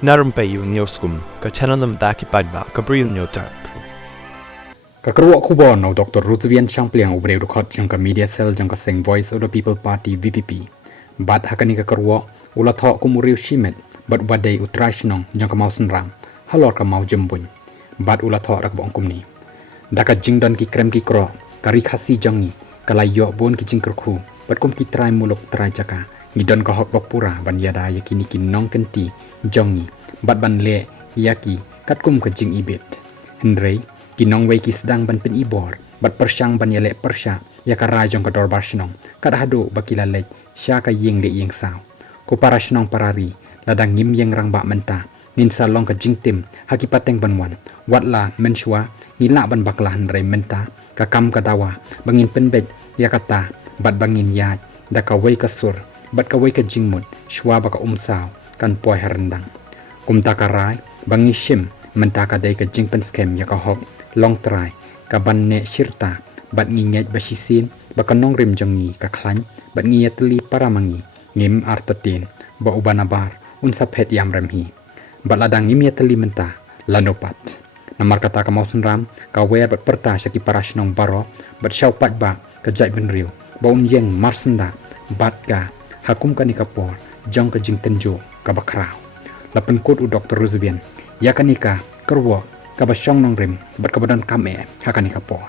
Na Rympei U Hynñiewtrep, ka channel daki Paidbah, ka Bri U Hynñiewtrep. Kakruak kubon no Dr. Ruthvian Champliang ubreu dukot jangka media cell jangka sing Voice of the People Party VPP. Bat hakani kakruak ulathok kumuriu shimet bat badai utraishnong jangka mausenram halor ka Mawjymbuin. Bat ulathok rak bong kumni. Daka jingdon ki krem ki kro kari khasi jangi kalayo bon ki jingkru bat kum ki trai muluk trai jaka ngidon ka hok pura ban yada yakini ki nong kenti jangi bat ban le yaki kat kum ka jing ibet. Hendrei kinong wei ki sedang ban pen ibor bat persyang ban yelek persya ya ka rajong ka dorbar shnong kad hado bakila lek sya ka yeng le yeng saw ko para shnong parari ladang ngim yeng rang ba Mynta nin salong ka jingtim haki pateng banwan watla menshwa ngila ban bakla Hendrei Mynta ka kam ka dawa bangin penbet ya kata bat bangin ya da ka wei ka sur bat ka wei ka jingmut shwa ba ka saw kan poi herendang kumta ka rai bangi shim Mynta ka dai ka jingpen skem ya ka hok long try ka banne shirta bat nginget basisin bakanong rim jangi ka klan bat ngiyatli paramangi ngim artatin ba ubanabar unsa phet yam remhi bat ladang ngim yatli Mynta lanopat namar kata ka mausenram ka wer bat perta Shaki parasnam baroh bat syau Paidbah ka jai benriu ba yeng marsenda bat ka hakum ka nikapor jang ka jing tenjo ka bakrau lapen kod u Dr. Ruthvian yakanika kerwo ka basyong nong rim bat kabadan kame hakanika por